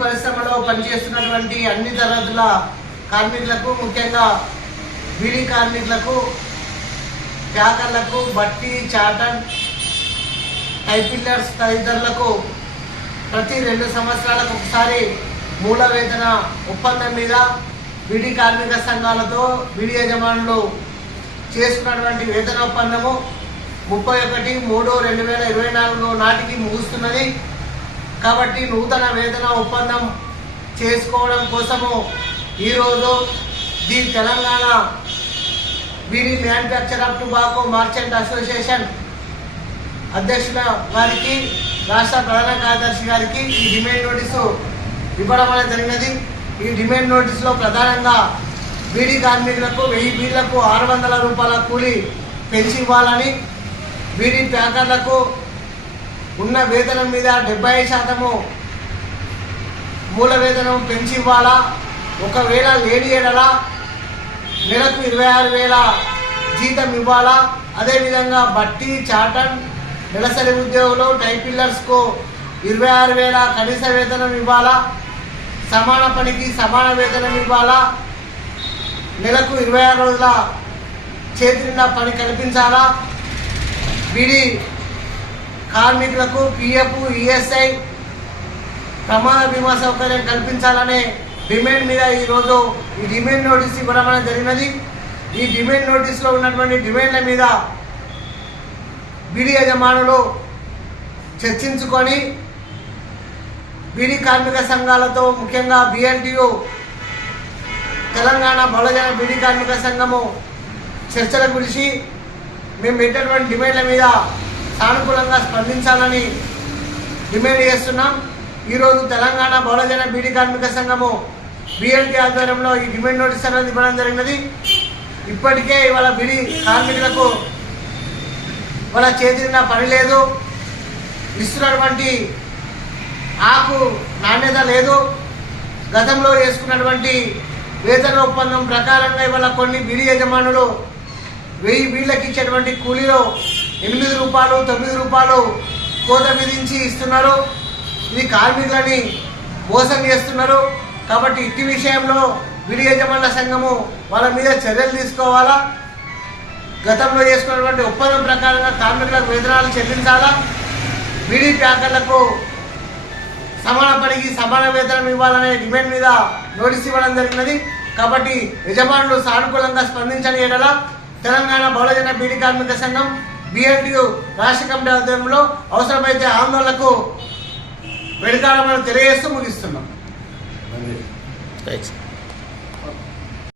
పరిశ్రమలో పనిచేస్తున్నటువంటి అన్ని తరగతుల కార్మికులకు ముఖ్యంగా బీడీ కార్మికులకు ప్యాకర్లకు బట్టి చాటన్ టైపిల్లర్స్ తదితరులకు ప్రతి రెండు సంవత్సరాలకు ఒకసారి మూల వేతన ఒప్పందం మీద బీడీ కార్మిక సంఘాలతో బీడీ యజమానులు చేసుకున్నటువంటి వేతన ఒప్పందము ముప్పై ఒకటి మూడు రెండు వేల ఇరవై నాలుగు నాటికి ముగుస్తున్నది. కాబట్టి నూతన వేతన ఒప్పందం చేసుకోవడం కోసము ఈరోజు the Telangana beedi manufacture of tobacco merchant association అధ్యక్షుల వారికి రాష్ట్ర ప్రధాన కార్యదర్శి గారికి ఈ డిమాండ్ నోటీసు ఇవ్వడం అనేది జరిగినది. ఈ డిమాండ్ నోటీసులో ప్రధానంగా బీడీ కార్మికులకు వెయ్యి బీళ్ళకు ఆరు వందల రూపాయల కూలి పెంచి ఇవ్వాలని బీడీ ప్యాకర్లకు ఉన్న వేతనం మీద డెబ్బై శాతము మూల వేతనం పెంచి ఇవ్వాలా? ఒకవేళ లేని ఎడలా నెలకు ఇరవై ఆరు వేల జీతం ఇవ్వాలా? అదేవిధంగా బట్టి చాటన్ నెలసరి ఉద్యోగులు టైపిల్లర్స్కు ఇరవై ఆరు వేల కనీస వేతనం ఇవ్వాలా? సమాన పనికి సమాన వేతనం ఇవ్వాలా? నెలకు ఇరవై ఆరు రోజుల చేతి నిండా పని కల్పించాలా? వీడి కార్మికులకు పిఎఫ్ ఈఎస్ఐ ప్రమాద బీమా సౌకర్యం కల్పించాలనే డిమాండ్ మీద ఈరోజు ఈ డిమాండ్ నోటీస్ ఇవ్వడం అనేది జరిగినది. ఈ డిమాండ్ నోటీస్లో ఉన్నటువంటి డిమాండ్ల మీద బీడీ యజమానులు చర్చించుకొని బీడీ కార్మిక సంఘాలతో ముఖ్యంగా బిఎల్టీయు తెలంగాణ బహుళజన బీడీ కార్మిక సంఘము చర్చలకు పిలిచి మేము పెట్టినటువంటి డిమాండ్ల మీద సానుకూలంగా స్పందించాలని డిమాండ్ చేస్తున్నాం. ఈరోజు తెలంగాణ బహుళజన బీడీ కార్మిక సంఘము బిఎల్టీ ఆధ్వర్యంలో ఈ డిమాండ్ నోటీస్ అనేది ఇవ్వడం జరిగినది. ఇప్పటికే ఇవాళ బీడీ కార్మికులకు వాళ్ళ చేతిన పని లేదు. ఇస్తున్నటువంటి ఆకు నాణ్యత లేదు. గతంలో వేసుకున్నటువంటి వేతన ఒప్పందం ప్రకారంగా ఇవాళ కొన్ని బిడి యజమానులు వెయ్యి బీళ్ళకి ఇచ్చేటువంటి కూలీలో ఎనిమిది రూపాయలు తొమ్మిది రూపాయలు కోత విధించి ఇస్తున్నారు. ఇది కార్మికులని మోసం చేస్తున్నారు. కాబట్టి ఇట్టి విషయంలో విడి యజమానుల సంఘము వాళ్ళ మీద చర్యలు తీసుకోవాలా? గతంలో చేసుకున్నటువంటి ఒప్పందం ప్రకారంగా కార్మికులకు వేతనాలు చెల్లించాలా? బీడీ ప్యాకర్లకు సమాన పనికి సమాన వేతనం ఇవ్వాలనే డిమాండ్ మీద నోటీస్ ఇవ్వడం జరిగినది. కాబట్టి యజమానులు సానుకూలంగా స్పందించని ఎడల తెలంగాణ బహుళజన బీడీ కార్మిక సంఘం బిఎల్టీయు రాష్ట్ర కమిటీ ఆధ్వర్యంలో అవసరమైతే ఆందోళనకు వెనుకాడమని తెలియజేస్తూ ముగిస్తున్నాం.